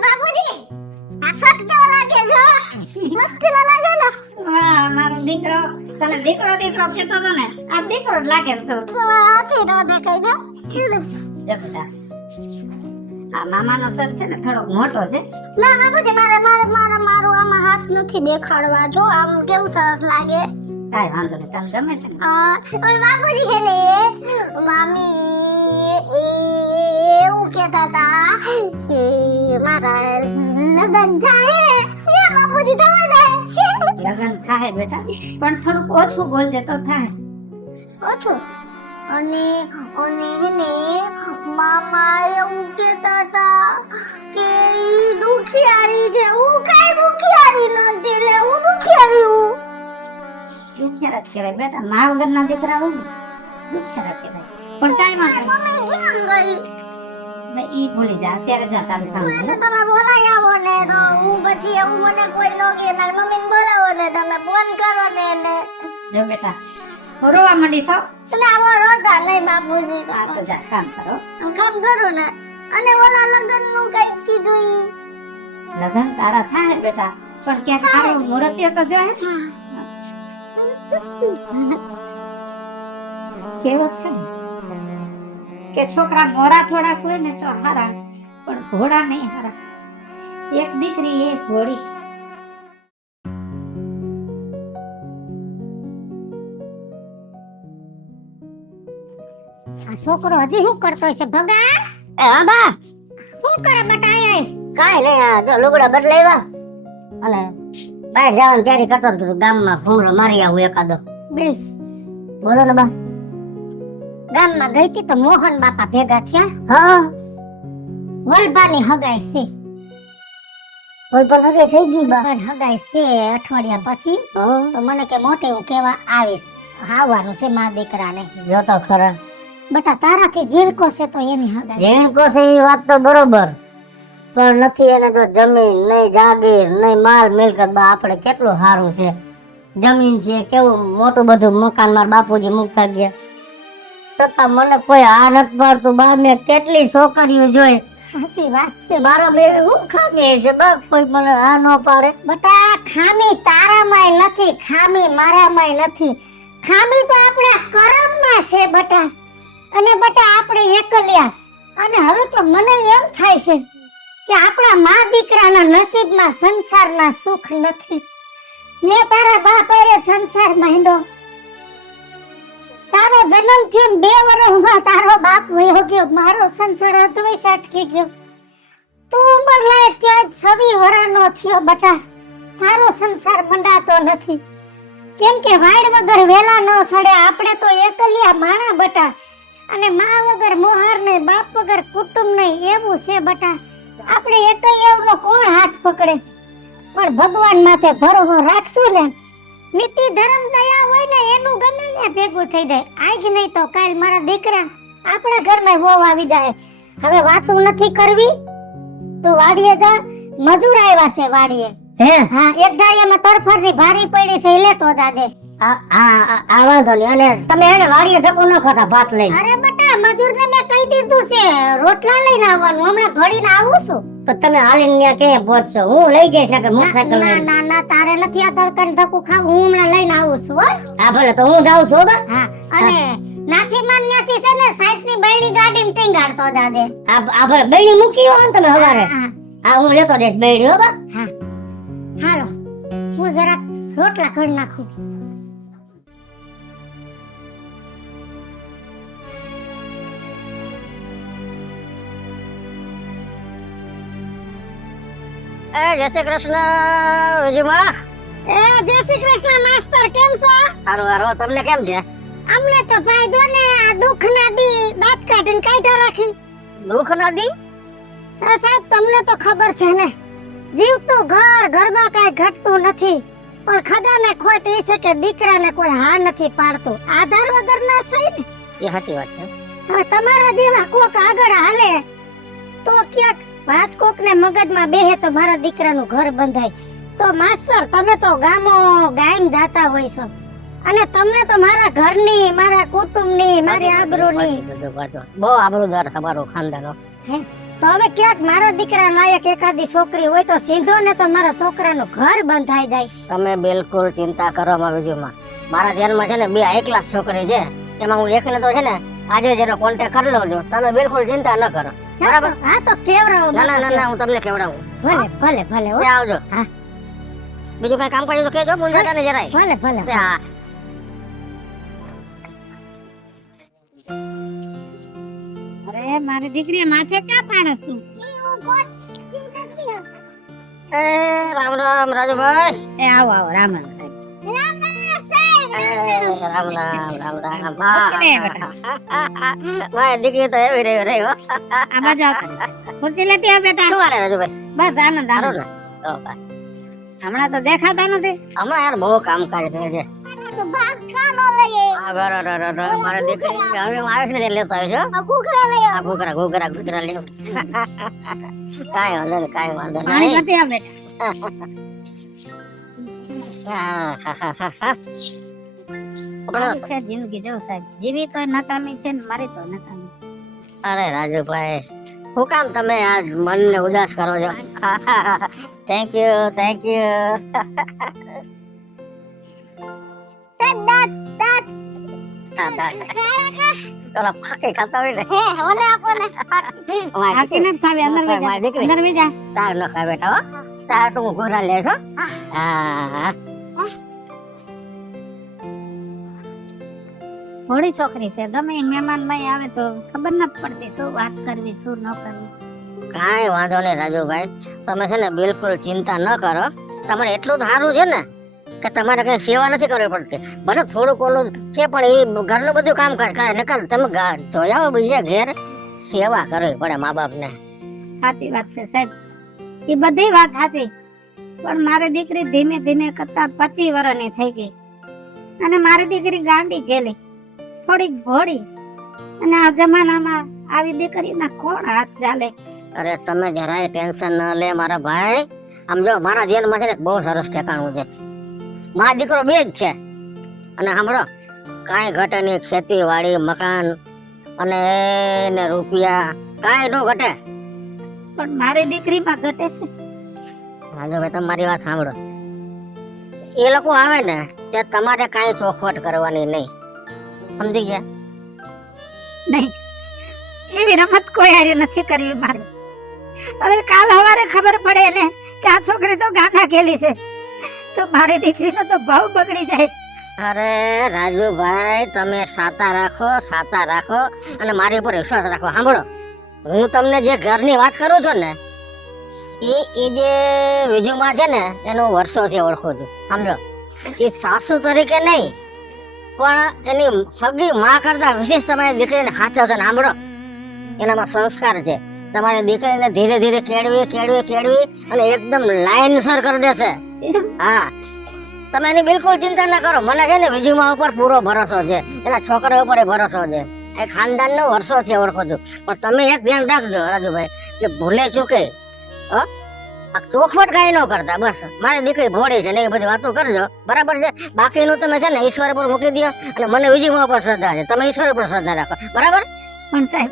બાપુજી આ સટ કેવો લાગે જો મસ્ત લાગે ને વાહ મારો દીકરો તને દીકરો દીકરો કહેતો હતો ને આ દીકરો જ લાગે તો આથી નો દેખાય જો જબડા આ મામાનો સર છે ને થોડોક મોટો છે ના બાપુજી મારું આમાં હાથ નથી દેખાડવા જો આમ કેવું સરસ લાગે કાઈ વાંધો નહીં તને ગમે છે ને ઓય બાપુજી હે ને મામી એવું કહેતા હતા કે મારા લગન થાય હે બાપુજી તમારે લગન થાય બેટા પણ થોડુંક ઓછું બોલજે તો થાય ઓછું અને ને મામા એવું કહેતા હતા કે ઈ દુખિયારી છે હું કાઈ દુખિયારી નથી લે હું દુખિયારી હું દુખિયાર જ કહેવાય બેટા મા વગરના દીકરા હોય ને દુખિયાર જ કહેવાય પણ કાઈ વાંધો મમ્મી ક્યાં ગઈ નહીં ઈ ભૂલી જા અત્યારે જા તારું કામ મને છે. તમે બોલાઈ આવો ને તો હું પછી એવું મને કોઈ નો કે મારી મમ્મીને બોલાવો ને તમે ફોન કરો ને એને જો બેટા હું રોવા માંડી છો તમે આવો રોતા નહીં બાપુજી આ તો જા કામ કરો હું કામ કરું ને અને ઓલા લગ્ન નું કઈ કીધું ઈ લગન તારા થાય બેટા પણ ક્યાંક સારું મુહૂર્ત તો જોઈએ કેવો છે ને? કે છોકરા મોરા થોડાક હોય ને તો હારા પણ ઘોડા નહીં હારા એક દીકરી એક ઘોડી આ છોકરો હજી શું કરતો છે ભગા એ હા બા શું કરે બટા આય કાંઈ નહીં આ જો લુગડા બદલાવ્યા અને બહાર જવાની તૈયારી કરતો હતો કીધું ગામમાં ઘૂમરો મારી આવું એકાદો બેસ બોલો ને બા ગામમાં ગઈ હતી તો મોહન બાપા ભેગા થયા હા વલભાની હગાઈ છે બોલ પણ હવે થઈ ગઈ બા પણ હગાઈ છે અઠવાડિયા પછી હા તો મને કે મોટે હું કેવા આવીશ આવવાનું છે મા દીકરાને જોતો ખરા બટા તારાથી જીરકો છે તો એની હગાઈ જેણકો છે એ વાત તો બરોબર પણ નથી એને જો જમીન નહીં જાગીર નહીં માલ મિલકત બા આપણે કેટલું સારું છે જમીન છે કેવું મોટું બધું મકાન મારા બાપુજી મૂકતા ગયા છતાં મને કોઈ આ નથી પાડતું બા મેં કેટલી છોકરીઓ જોઈ હાસી વાત છે મારો બેબી હું ખામી છે બા કોઈ મને આ ન પાડે બટા ખામી તારામાંય નથી ખામી મારામાંય નથી ખામી તો આપણા કર્મમાં છે બટા અને બટા આપણે એકલ્યા અને હવે તો મને એમ થાય છે કે આપણા મા દીકરાના નસીબમાં સંસારના સુખ નથી મેં તારા બાપ હારે સંસાર માંડ્યો તારો જન્મ થયો ને 2 વર્ષમાં તારો બાપ વયો ગયો મારો સંસાર અધવૈસ અટકી ગયો તું ઉંમર લાયક ત્યાં 26 વર્ષનો થયો બટા તારો સંસાર મંડાતો નથી કેમ કે વાડ વગર વેલા ન સડે આપણે તો એકલ્યા માણા બટા અને મા વગર મોહાર નહીં બાપ વગર કુટુંબ નહીં એવું છે બટા આપણે એકલ્યાનો કોણ હાથ પકડે પણ ભગવાન માથે ભરોસો રાખશું ને નીતિ ધર્મ દયા હોય ને એનું ગમે ને ભેગું થઈ જાય આજ નહીં તો કાલ મારા દીકરા આપણા ઘરમાં વહુ આવી જાય હવે વાતું નથી કરવી તું વાડીએ જા મજૂર આવ્યા છે વાડીએ હે હા એક ડાળિયામાં તરફરની ભારી પડી છે એ લેતો દાદે આ વાંધો નહીં અને તમે એને વાડીએ ધક્કો ન ખાતા ભાત લઈને અરે બટા મજૂરને મેં કહી દીધું છે રોટલા લઈને આવવાનું હમણાં ઘડીને આવું છું તો તમે હાલીને ત્યાં ક્યાં પહોંચશો હું લઈ જઈશ ને કે મોટરસાયકલ ના લઈને ના ના તારે નથી આ તડકાને ધક્કું ખાવું હું હમણાં લઈને આવું છું હો હા ભલે તો હું જાઉં છું બા હા અને નાથી માન ન્યાથી છે ને સાઈડની બૈણી ગાડીમાં ટીંગાડતો દાદે આ ભલે બૈણી મૂકી હોય ને તમે હવારે હા હા હું લેતો જઈશ બૈણી હો બા હા હાલો હું જરાક રોટલા કરી નાખું જય શ્રી કૃષ્ણ વિજયમાં એ જય શ્રી કૃષ્ણ માસ્ટર કેમ છો સારું સારું તમને કેમ છે અમને તો ભાઈ જો ને આ દુઃખ ના દી દાંત કાઢીને કાઢ્યા રાખી દુઃખ ના દી સાહેબ તમને તો ખબર છે ને જીવતું ઘરમાં કાંઈ ઘટતું નથી પણ ખજાને ખોટ એ છે કે દીકરાને કોઈ હા નથી પાડતું આધાર વગરના સહી ને એ સાચી વાત છે હવે તમારા જેવા કોક આગળ હાલે તો ક્યાંક વાત કોકને મગજમાં બેહે તો મારા દીકરાનું ઘર બંધાય તો માસ્ટર તમે તો ગામો ગાયમ જાતા હોય છો અને તમને તો મારા ઘરની મારા કુટુંબની મારી આબરૂની બહુ આબરૂદાર તમારો ખાનદાન હે તો હવે ક્યાંક મારા દીકરા લાયક એકાદી છોકરી હોય તો સીધો ને તો મારા છોકરાનું ઘર બંધાઈ જાય. તમે બિલકુલ ચિંતા કરો માં બીજુંમાં. મારા ધ્યાનમાં છે ને 2 હાઈ ક્લાસ છોકરી છે, એમાં હું એકને તો છે ને આજે જેનો કોન્ટેક્ટ કરી લઉં છું. તમે બિલકુલ ચિંતા ન કરો, બરાબર? હા તો કેવરાવો. ના ના ના, હું તમને કેવડાવું. ભલે ભલે ભલે હો. તે આવજો. હા. બીજું કઈ કામ કર્યું તો કહેજો, મૂંઝાતા ને જરાય. ભલે ભલે. તે હા. અરે મારી દીકરી માથે ક્યાં પાડે તું? એ રામ રામ રાજુભાઈ. એ આવો આવો રામ રામ સાહેબ. રામ રામ રામ રામ. ખુરશી લે બેટા. ભાઈ દીકરી તો એવી રહી હો. આ બાજુ આવ. ખુરશી લેતી આવ બેટા. શું હાલે રાજુભાઈ? બસ આનંદ સારું આનંદ. ને? તો ભાઈ. હમણાં તો દેખાતા નથી. હમણાં યાર બહુ કામકાજ રહે છે. તો ભાગ ખાનો લઈએ. આ મારા દીકરી હવે હું આવે છે ને તે લેતો આવ્યો છું. આ ઘૂઘરા લઈએ. આ ઘૂઘરા લેવું. કાંઈ વાંધો નહીં, કાંઈ વાંધો પાણી નહીં. નથી આવ બેટા. પણ છે જિંદગી જો સાહેબ. જીવી તો નકામી છે ને મારી તો નકામી. અરે રાજુભાઈ, શું કામ તમે આજ મનને ઉદાસ કરો છો? Thank you. પેલા ફાકી ખાતા હોય ને. આખી નથી ખાવી. અંદર વઈ જા. મારી દીકરી. અંદર વઈ જા. તાર ન ખાય બેટા હો. તાર તો હું ઘોડા લે છો. હા. થોડી છોકરી છે, ગમે એ મહેમાન ભાઈ આવે તો ખબર નથી પડતી શું વાત કરવી શું ન કરવી. કાંઈ વાંધો નહીં રાજુભાઈ, તમે છે ને બિલકુલ ચિંતા ન કરો. તમારે એટલું જ સારું છે ને કે તમારે કઈ સેવા નથી કરવી પડતી. ભલે થોડુંક ઓલું છે પણ એ ઘરનું બધું કામ કરે નકર તમે જોયા બીજા ઘેર સેવા કરવી પડે મા બાપને. સાચી વાત છે સાહેબ, એ બધી વાત સાચી. પણ મારી દીકરી ધીમે ધીમે કરતા 25 વર્ષની થઈ ગઈ અને મારી દીકરી ગાંડી ગયેલી, થોડીક ભોળી. અને આ જમાનામાં આવી દીકરીના કોણ હાથ ચાલે? અરે તમે જરાય ટેન્શન ન લે મારા ભાઈ. આમ જો મારા ધ્યાનમાં છે ને બહુ સરસ ઠેકાણું છે. મારા દીકરો 2 જ છે અને સાંભળો, કાંઈ ઘટે નહીં. ખેતીવાડી, મકાન અને એને રૂપિયા કાંઈ ન ઘટે. પણ મારી દીકરીમાં ઘટે છે. રાજુભાઈ તમારી વાત સાંભળો, એ લોકો આવે ને ત્યાં તમારે કાંઈ ચોખવટ કરવાની નહીં, સમજી ગયા? નહીં, એવી રમત કોઈ હારે નથી કરવી મારે. હવે કાલ સવારે ખબર પડે ને કે આ છોકરી તો ગાના ગયેલી છે તો મારી દીકરીનો તો ભાવ બગડી જાય. અરે રાજુભાઈ, તમે સાતા રાખો અને મારી ઉપર વિશ્વાસ રાખો. સાંભળો, હું તમને જે ઘરની વાત કરું છું ને એ જે વિજુમાં છે ને એનું વર્ષોથી ઓળખું છું. સમજો, એ સાસુ તરીકે નહીં પણ એની સગી માં કરતા વિશેષ તમારી દીકરીને હાથે છે ને. સાંભળો, એનામાં સંસ્કાર છે. તમારી દીકરીને ધીરે ધીરે કેળવી અને એકદમ લાઈનસર કરી દેશે. હા, તમે એની બિલકુલ ચિંતા ના કરો. મને છે ને વિજુમાં ઉપર પૂરો ભરોસો છે, એના છોકરા ઉપર ભરોસો છે. એ ખાનદાનનો વર્ષોથી ઓળખો છું. પણ તમે એક ધ્યાન રાખજો રાજુભાઈ કે ભૂલે ચૂકે ચોખવટ કાંઈ ન કરતા. બસ મારી દીકરી ભોળી છે ને એ બધી વાતો કરજો, બરાબર છે? બાકીનું તમે છે ને ઈશ્વર પર મૂકી દો અને મને વિજયમાં પર શ્રદ્ધા છે, તમે ઈશ્વર પર શ્રદ્ધા રાખો, બરાબર? પણ સાહેબ,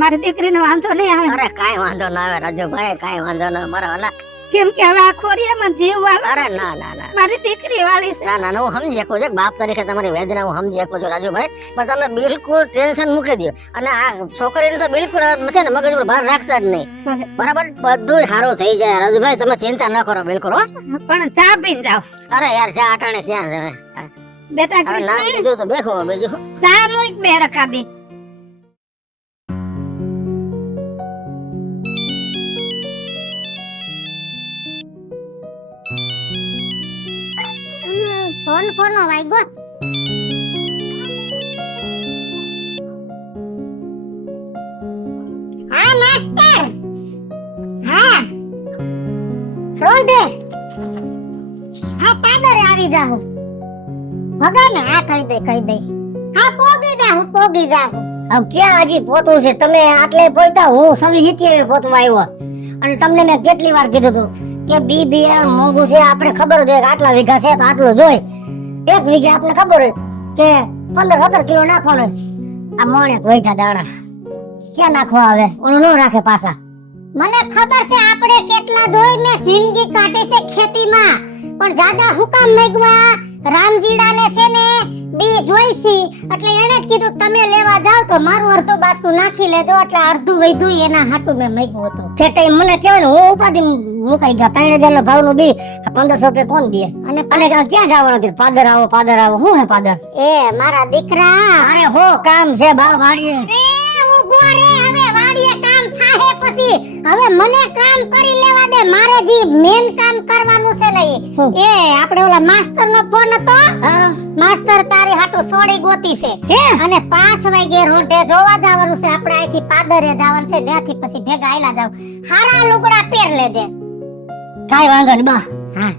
મારી દીકરીનો વાંધો નહીં આવે. અરે કાંઈ વાંધો ના આવે રાજુભાઈ, કાંઈ વાંધો ના. મારા વાલા, કેમ કે હવે આ ખોડિયામાં જીવ વાળો. અરે ના મારી દીકરી વાળી છે. ના, હું સમજી શકું છું. બાપ તરીકે તમારી વેદના હું સમજી શકું છું રાજુભાઈ. પણ તમે બિલકુલ ટેન્શન મૂકી દો અને આ છોકરીને તો બિલકુલ છે ને મગજ પર ભાર રાખતા જ નહીં, બરાબર? બધું સારું થઈ જાય રાજુભાઈ, તમે ચિંતા ન કરો બિલકુલ. હો, પણ ચા પીને જાઓ. અરે યાર, ચા અટાણે ક્યાં છે બેટા? હવે ના બીજું તો બેઠું બીજું. ચા મૂક બે રકાબી. ફોન કોનો વાગ્યો? હા માસ્ટર. હા રોલ દે. હા પાદરે આવી જાવ. ભગાને હા કહી દે. હા પોગી જાવ. હવે ક્યાં હજી પોતું છે? તમે આટલે પોતા, હું સવી હિત્યે પોતવા આવ્યો અને તમને મેં કેટલી વાર કીધું હતું કે બી મોંઘું છે. આપણે ખબર જોઈએ કે આટલા વીઘા છે તો આટલું જોઈ. 1 વીઘે આપણે ખબર હોય કે 15-17 કિલો નાખવાનું. આ મોણે વૈધા દાણા ક્યાં નાખવા આવે? ઓલું ન રાખે પાછા. મને ખબર છે આપણે કેટલા દોય મેં જિંદગી કાઢી છે ખેતીમાં, પણ જાદા હુકામ મેગવા રામજીડાને છે ને બી જોઈસી, એટલે એને જ કીધું તમે લેવા જાવ તો મારું અડધું બાસકું નાખી લેજો, એટલે અડધું વૈધું એના હાટું મેં મેગવું હતું. છે તે મને કહેવાય ને હું ઉપાધિ મુકાઈ ગયા. 3000 નો ભાવનું બી 1500 રૂપિયા કોણ દે? અને ક્યાં જવાનું છે? પાદર આવો શું હે પાદર? એ મારા દીકરા, અરે હો કામ છે બા વાડીએ. ઉભો રે, હવે વાડીએ કામ થાહે પછી. હવે મને કામ કરી લેવા દે, મારે જે મેન કામ કરવાનું છે ને એ આપણે ઓલા માસ્ટર નો ફોન હતો. માસ્ટર તારી હાટુ સોડી ગોતી છે અને 5 વાગે રોંઢે જોવા જવાનું છે. આપણે અહીંથી પાદરે જવાનું છે, ત્યાંથી પછી ભેગા આયલા જાવ. હારા લુગડા પહેર લેજે. કાઈ વાંધો નહીં બા. હા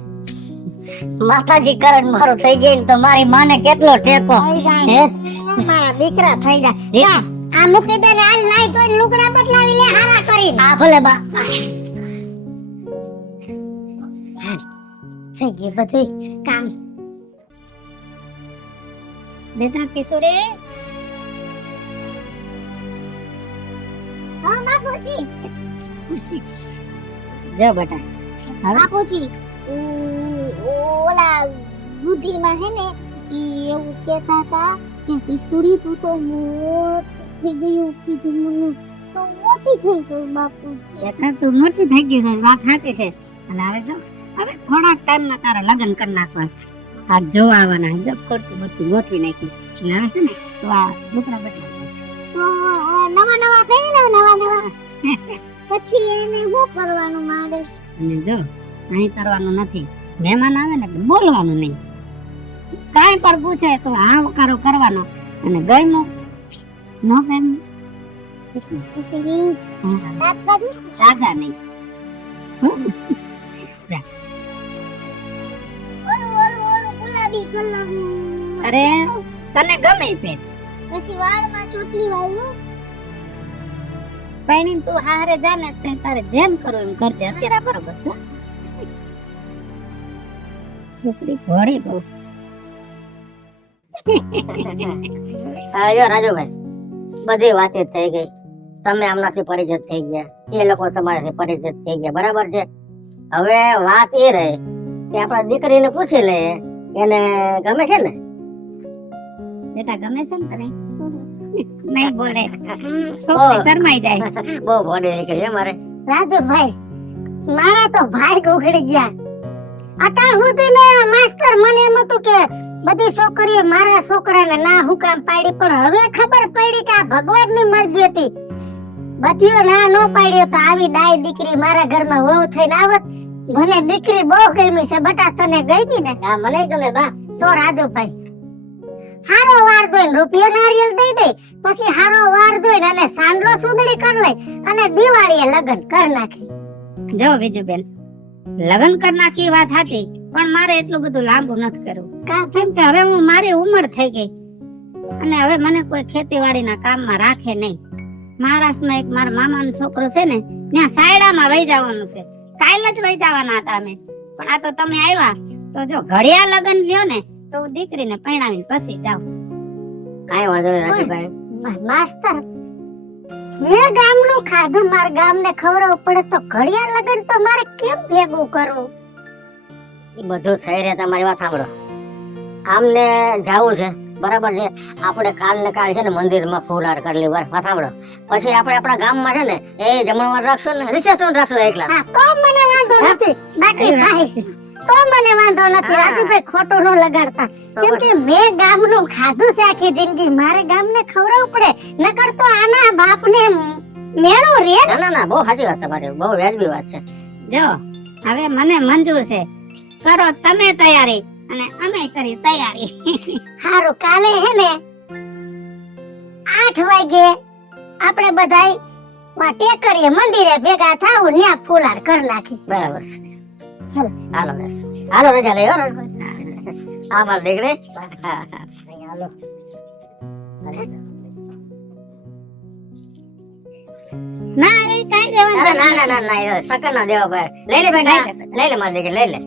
માતાજી કરે મારું થઈ જાય ને તો મારી માને કેટલો ટેકો. મારા દીકરા થઈ જાય. આ મૂકી દે ને, હાલ નાઈ તો લુગડા બદલાવી લે હારા કરી. આ ભલે બા. થઈ ગયું બધું કામ. બેટા કિશોરી, હા બાપુજી. જો બેટા બાપુજી ઓલા દૂધીમાં હે ને ઈ એવું કહેતા હતા કે કિશોરી તું તો મોટી થઈ ગઈ, કીધું મને તો મોટી થઈ ગઈ બાપુજી. બેટા તું મોટી થઈ ગઈ છે, વાત સાચી છે. અને હવે જો હવે થોડા ટાઈમમાં તારા લગ્ન કરી નાખવા. આ જોવા આવવાના, જો ખોટું બધું ગોઠવી નાખ્યું. એટલે હવે છે ને તો આ દુકડા બદલા તો નવા નવા પહેરી લો, નવા નવા. પછી એને શું કરવાનું મારે? અને જો અહીં કરવાનું નથી. મહેમાન આવે ને એટલે બોલવાનું નહીં. કાંઈ પણ પૂછે તો આવકારો કરવાનો. અને ગયમું ન ગયમું રાજા નહીં. ગુલાબી કલરનું. અરે તને ગમે પેન પછી વાળમાં ચોટલી વાળનું. પૈણી તું હારે જા ને તે તારે જેમ કરવું એમ કરજે. અત્યારે બરોબર છે. છોકરી ઘોડી બહુ. હા જો રાજુભાઈ, બધી વાતચીત થઈ ગઈ. તમે આમનાથી પરિચિત થઈ ગયા, એ લોકો તમારાથી પરિચિત થઈ ગયા, બરાબર છે. હવે વાત એ રહે કે આપણા દીકરીને પૂછી લઈએ એને ગમે છે ને? બેટા ગમે છે ને તને? નહીં બોલે, છોકરી શરમાઈ જાય. બહુ ભોળી દીકરી છે મારે. રાજુભાઈ મારા તો ભાઈ ઉઘડી ગયા. અટાણ સુધી ને માસ્ટર મને એમ હતું કે બધી છોકરીઓ મારા છોકરાને ના હું કામ પાડી, પણ હવે ખબર પડી કે આ ભગવાનની મરજી હતી. બધીઓ ના નો પાડ્યો તો આવી ડાય દીકરી મારા ઘરમાં વહુ થઈને આવત. મને દીકરી બહુ ગમી છે. બટા તને ગમી ને? હા મને ગમે બા. તો રાજુભાઈ હારો વાર જોઈને રૂપિયા નારિયેલ દઈ દે, પછી હારો વાર જોઈને અને સાંડલો સુંદડી કરી લે અને દિવાળીએ લગ્ન કરી નાખી. જો બીજું બેન, લગ્ન કરી નાખી વાત સાચી, પણ મારે એટલું બધું લાંબુ નથી કરવું. કેમ કે હવે હું મારી ઉંમર થઈ ગઈ અને હવે મને કોઈ ખેતીવાડીના કામમાં રાખે નહીં. મહારાષ્ટ્રમાં એક મારા મામાનો છોકરો છે ને, ત્યાં સાયડામાં વહી જવાનું છે. કાલ જ વહી જવાના હતા અમે, પણ આ તો તમે આવ્યા તો જો ઘડિયા લગ્ન લ્યો ને તો હું દીકરીને પરણાવીને પછી જાઉં. કાઈ વાંધો નહીં રાજુભાઈ. માસ્તર મેં ગામનું ખાધું, મારા ગામને ખવડાવવું પડે તો ઘડિયા લગન તો મારે કેમ ભેગું કરવું? એ બધું થઈ રહ્યા. તમારી વાત સાંભળો, આમને જાવું છે બરાબર છે. આપણે કાલ ને કાલ છે ને મંદિરમાં ફૂલહાર કરી લેવા. વાત સાંભળો, પછી આપણે આપણા ગામમાં છે ને એ જમણવાર રાખશું ને, રિસેપ્શન રાખશું એકલા. હા તો મને વાંધો નથી, બાકી ભાઈ તો મને વાંધો નથી. રાજુભાઈ ખોટું ન લગાડતા, કેમ કે મેં ગામનું ખાધું છે આખી જિંદગી. મારે ગામને ખવડાવવું પડે, નકર તો આના બાપને મેળો રે. ના ના બહુ સાચી વાત તમારી, બહુ વ્યાજબી વાત છે. જો હવે મને મંજૂર છે, કરો તમે તૈયારી અને અમે કરી તૈયારી. હારું કાલે હે ને 8 વાગે આપણે બધાય વાટે કરીએ મંદિરે ભેગા થાવું, ન્યા ફૂલહાર કરી નાખી. બરાબર છે. હાલો હાલો રજા લઈ. હા મારી દીકરી. હાલો ના રે કાઈ દેવાનું ના ના ના ના સકન ના દેવા ભાઈ. લઈ લે બેટા, લઈ લે મારી દીકરી, લઈ લે.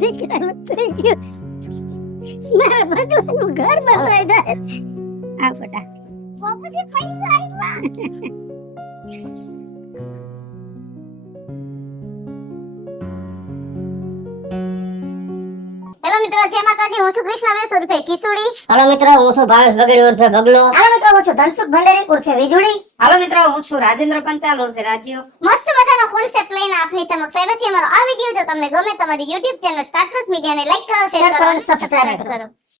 દીકરાનું થઈ ગયું, મારા બગલાનું ઘર બંધાઈ જાય. આ બેટા બાપુજી પૈસા આપ્યા. હેલો મિત્રો, જય માતાજી. હું છું કૃષ્ણા વેસ ઉર્ફે કિસુડી. હાલો મિત્રો, હું છું ભાવેશ બગડી ઉર્ફે બગલો. હાલો મિત્રો, હું છું ધનસુખ ભંડેરી ઉર્ફે વીજળી. હાલો મિત્રો, હું છું રાજેન્દ્ર પંચાલ ઉર્ફે રાજ્યો. મસ્ત મજાનો કોન્સેપ્ટ લઈને આપની સમક્ષ આવ્યો છે. અમારો આ વિડિયો જો તમને ગમે, તમારી YouTube ચેનલ સ્ટાર્ટર્સ મીડિયાને લાઈક કરો, શેર કરો અને સબસ્ક્રાઇબ કરો.